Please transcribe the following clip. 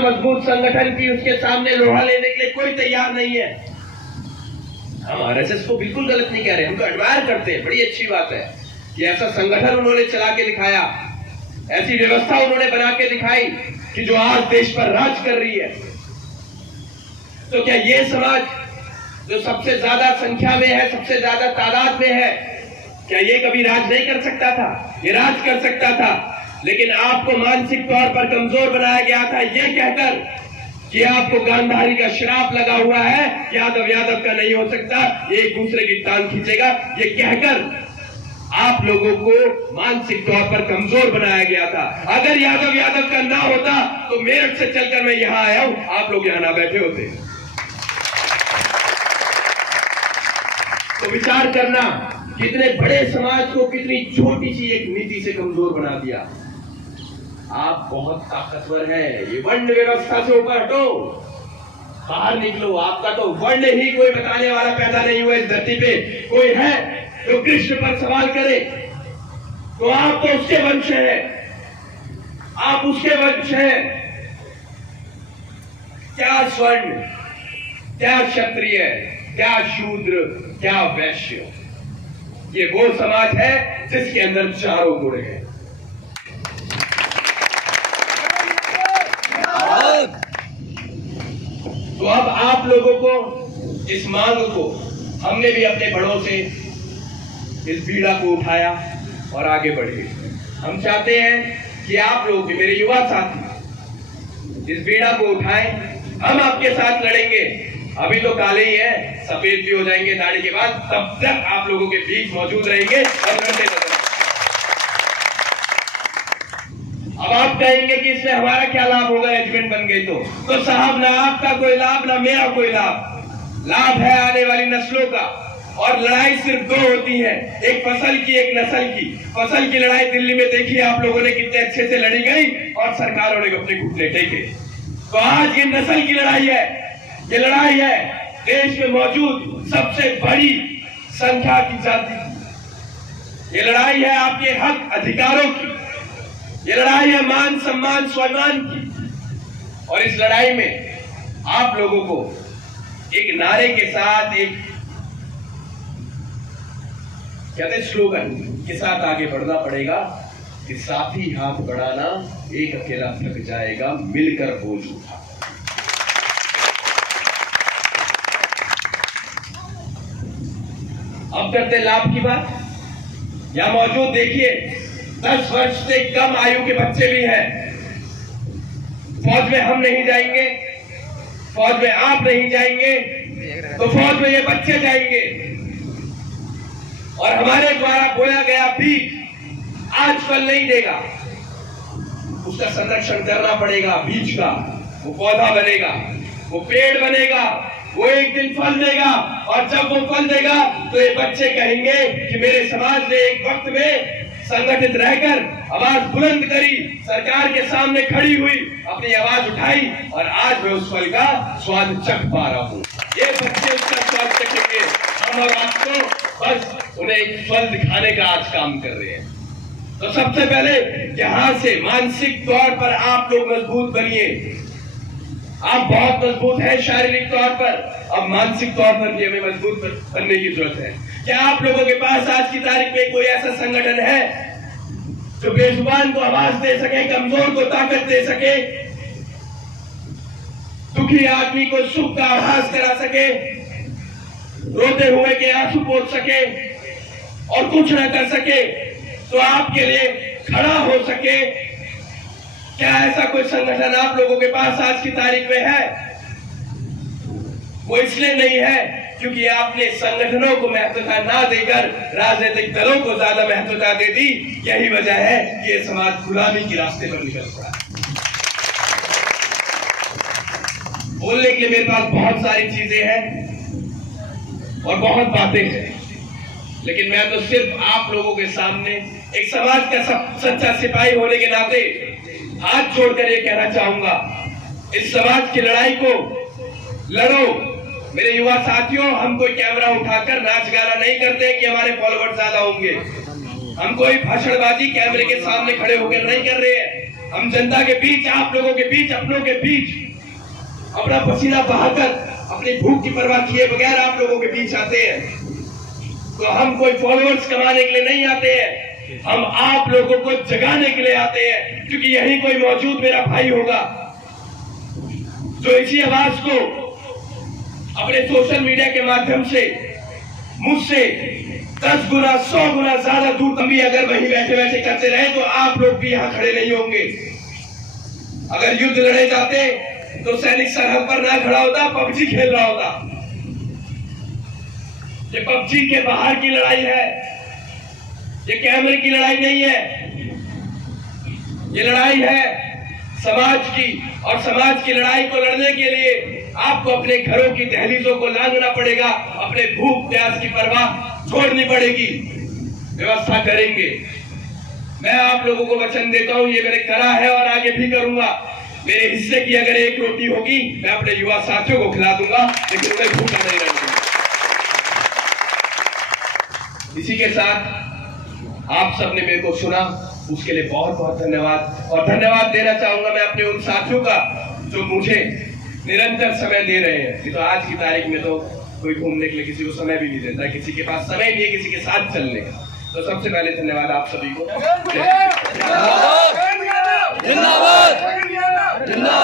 मजबूत संगठन की उसके सामने लोहा लेने के लिए कोई तैयार नहीं है। हम आरएसएस को बिल्कुल गलत नहीं कह रहे, हम तो एडमायर करते हैं, बड़ी अच्छी बात है कि ऐसा संगठन उन्होंने चला के दिखाया, ऐसी व्यवस्था उन्होंने बना के दिखाई कि जो आज देश पर राज कर रही है। तो क्या ये समाज जो सबसे ज्यादा संख्या में है, सबसे ज्यादा तादाद में है, क्या ये कभी राज नहीं कर सकता था? ये राज कर सकता था, लेकिन आपको मानसिक तौर पर कमजोर बनाया गया था ये कहकर कि आपको गांधारी का श्राप लगा हुआ है, यादव का नहीं हो सकता, ये एक दूसरे की टांग खींचेगा, ये कहकर आप लोगों को मानसिक तौर पर कमजोर बनाया गया था। अगर यादव का ना होता तो मेरठ से चलकर मैं यहां आया हूं, आप लोग यहां ना बैठे होते। तो विचार करना, कितने बड़े समाज को कितनी छोटी सी एक नीति से कमजोर बना दिया। आप बहुत ताकतवर हैं, ये वर्ण व्यवस्था से ऊपर हटो, बाहर निकलो। आपका तो वर्ण ही कोई बताने वाला पैदा नहीं हुआ इस धरती पे। कोई है जो कृष्ण पर सवाल करे तो आप तो उसके वंश हैं, आप उसके वंश हैं। क्या स्वर्ण, क्या क्षत्रिय, क्या शूद्र, क्या वैश्य, ये वो समाज है जिसके अंदर चारों गुण हैं। तो अब आप लोगों को इस मांग को, हमने भी अपने बड़ों से इस बीड़ा को उठाया और आगे बढ़े। हम चाहते हैं कि आप लोग भी, मेरे युवा साथी, इस बीड़ा को उठाएं। हम आपके साथ लड़ेंगे। अभी तो काले ही है, सफेद भी हो जाएंगे दाढ़ी के बाद, तब तक आप लोगों के बीच मौजूद रहेंगे और लड़ते रहेंगे। अब आप कहेंगे कि इसमें हमारा क्या लाभ होगा, रेजिमेंट बन गई तो साहब, ना आपका कोई लाभ, ना मेरा कोई लाभ। लाभ है आने वाली नस्लों का। और लड़ाई सिर्फ दो होती है, एक फसल की, एक नस्ल की। फसल की लड़ाई दिल्ली में देखी आप लोगों ने कितने अच्छे से लड़ी गई और सरकारों ने अपने घुटने टेके। तो आज ये नस्ल की लड़ाई है, ये लड़ाई है देश में मौजूद सबसे बड़ी संख्या की जाति। ये लड़ाई है आपके हक अधिकारों की, ये लड़ाई है मान सम्मान स्वाभिमान की। और इस लड़ाई में आप लोगों को एक नारे के साथ, एक कहते स्लोगन के साथ आगे बढ़ना पड़ेगा कि साथी हाथ बढ़ाना, एक अकेला थक जाएगा, मिलकर बोझ उठा। अब करते लाभ की बात। यहां मौजूद देखिए 10 वर्ष से कम आयु के बच्चे भी हैं। फौज में हम नहीं जाएंगे, फौज में आप नहीं जाएंगे, तो फौज में ये बच्चे जाएंगे। और हमारे द्वारा बोया गया बीज आज फल नहीं देगा, उसका संरक्षण करना पड़ेगा। बीज का वो पौधा बनेगा, वो पेड़ बनेगा, वो एक दिन फल देगा। और जब वो फल देगा तो ये बच्चे कहेंगे कि मेरे समाज ने एक वक्त में संगठित रहकर आवाज बुलंद करी, सरकार के सामने खड़ी हुई, अपनी आवाज उठाई और आज मैं उस फल का स्वाद चख पा रहा हूं। ये बच्चे उसका स्वाद चखेंगे। हम और आपको बस उन्हें एक फल दिखाने का आज काम कर रहे हैं। तो सबसे पहले यहां से मानसिक तौर पर आप लोग मजबूत बनिए। आप बहुत मजबूत हैं शारीरिक तौर पर, अब मानसिक तौर पर भी हमें मजबूत बनने की जरूरत है। क्या आप लोगों के पास आज की तारीख में कोई ऐसा संगठन है जो बेजुबान को आवाज दे सके, कमजोर को ताकत दे सके, दुखी आदमी को सुख का आभास करा सके, रोते हुए के आंसू पोंछ सके और कुछ न कर सके तो आपके लिए खड़ा हो सके? क्या ऐसा कोई संगठन आप लोगों के पास आज की तारीख में है? वो इसलिए नहीं है क्योंकि आपने संगठनों को महत्वता ना देकर राजनीतिक दलों को ज्यादा महत्वता दे दी। यही वजह है कि ये समाज गुलामी के रास्ते पर निकल पड़ा। बोलने के लिए मेरे पास बहुत सारी चीजें हैं और बहुत बातें हैं, लेकिन मैं तो सिर्फ आप लोगों के सामने एक समाज का सच्चा सिपाही होने के नाते हाथ जोड़कर ये कहना चाहूंगा, इस समाज की लड़ाई को लड़ो। मेरे युवा साथियों, हम कोई कैमरा उठाकर नाच गाना नहीं करते कि हमारे फॉलोअर्स ज्यादा होंगे। हम कोई भाषणबाजी कैमरे के सामने खड़े होकर नहीं कर रहे हैं। हम जनता के बीच, आप लोगों के बीच, अपनों के बीच अपना पसीना बहाकर, अपनी भूख की परवाह किए बगैर आप लोगों के बीच आते हैं। तो हम कोई फॉलोअर्स कमाने के लिए नहीं आते हैं, हम आप लोगों को जगाने के लिए आते हैं, क्योंकि यही कोई मौजूद मेरा भाई होगा जो इसी आवाज को अपने सोशल मीडिया के माध्यम से मुझसे 10 गुना 100 गुना ज्यादा दूर तक भी अगर वहीं बैठे बैठे करते रहे तो आप लोग भी यहां खड़े नहीं होंगे। अगर युद्ध लड़े जाते तो सैनिक सरहद पर ना खड़ा होता, पबजी खेल रहा होता। ये पबजी के बाहर की लड़ाई है, ये कैमरे की लड़ाई नहीं है। ये लड़ाई है समाज की, और समाज की लड़ाई को लड़ने के लिए आपको अपने घरों की दहलीजों को लांघना पड़ेगा, अपने भूख प्यास की परवाह छोड़नी पड़ेगी, व्यवस्था करेंगे। मैं आप लोगों को वचन देता हूं, ये मैंने करा है और आगे भी करूंगा। मेरे हिस्से की अगर एक रोटी होगी मैं अपने युवा साथियों को खिला दूंगा, लेकिन उन्हें भूखा नहीं रहने दूंगा। इसी के साथ आप सबने मेरे को सुना, उसके लिए बहुत बहुत धन्यवाद। और धन्यवाद देना चाहूंगा मैं अपने उन साथियों का जो मुझे निरंतर समय दे रहे हैं। कि तो आज की तारीख में तो कोई घूमने के लिए किसी को समय भी नहीं देता, किसी के पास समय नहीं है किसी के साथ चलने का। तो सबसे पहले धन्यवाद आप सभी को। जिंदाबाद जिंदाबाद जिंदाबाद।